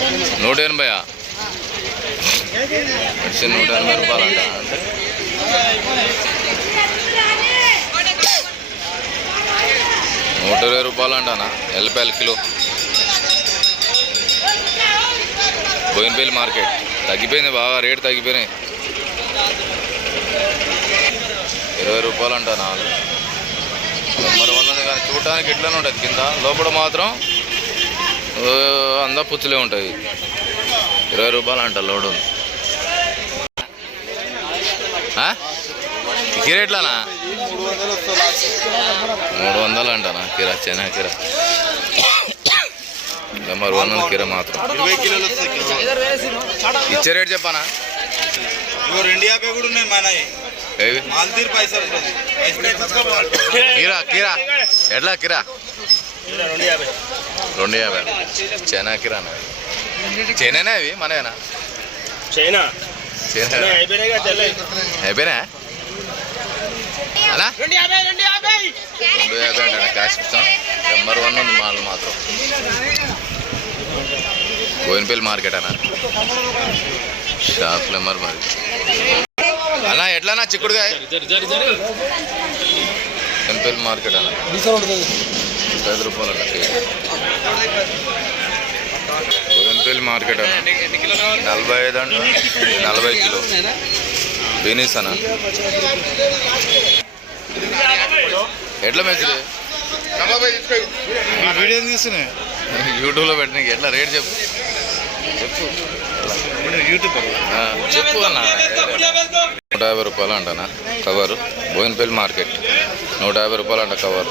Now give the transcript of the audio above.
180 medicine 180 రూపాయలు అంట. ₹120 అంటానా ఎల్లిపాయలు కిలో. బోయినపల్లి మార్కెట్ తగ్గిపోయింది బాగా, రేటు తగ్గిపోయినాయి. ₹20 అంట నాలుగు. మరి ఉన్నది కానీ చూడటానికి ఇట్లనే ఉంటుంది, కింద లోపల మాత్రం అందా పుచ్చులే ఉంటాయి. ₹20 అంట లోడు. కీర ఎట్లానా? 300 అంటానా కీర, చెనా కీర. మరి 100 కీర మాత్రం. ఇచ్చే రేట్ చెప్పానా? 250 కూడా ఉన్నాయి మనవి. కీరా కీరా ఎట్లా కీరా? 250. చైనా కిరానా? చైనానే అవి మనవేనా? చైనా అయిపోయినా అలా 250 అంటే క్యాష్ ఇస్తాం. నెంబర్ 1 ఉంది మాల్ మాత్రం. బోయినపల్లి మార్కెట్ అన్న షాప్ నెంబర్. మరి అన్నా ఎట్లన్నా చిక్కుడుగా? బోయినపల్లి మార్కెట్ అన్న ₹5 అంట. బోయినపల్లి మార్కెట్ అన్న 45 అంట. 40 కిలో బీనీస్ అన్న. ఎట్లా మంచిది? వీడియో తీస్తున్నాయి యూట్యూబ్లో పెట్టిన ఎట్లా రేట్ చెప్పు యూట్యూబ్ చెప్పు అన్న. ₹150 అంటనా కవరు. బోయినపల్లి మార్కెట్ ₹150 అంట కవరు.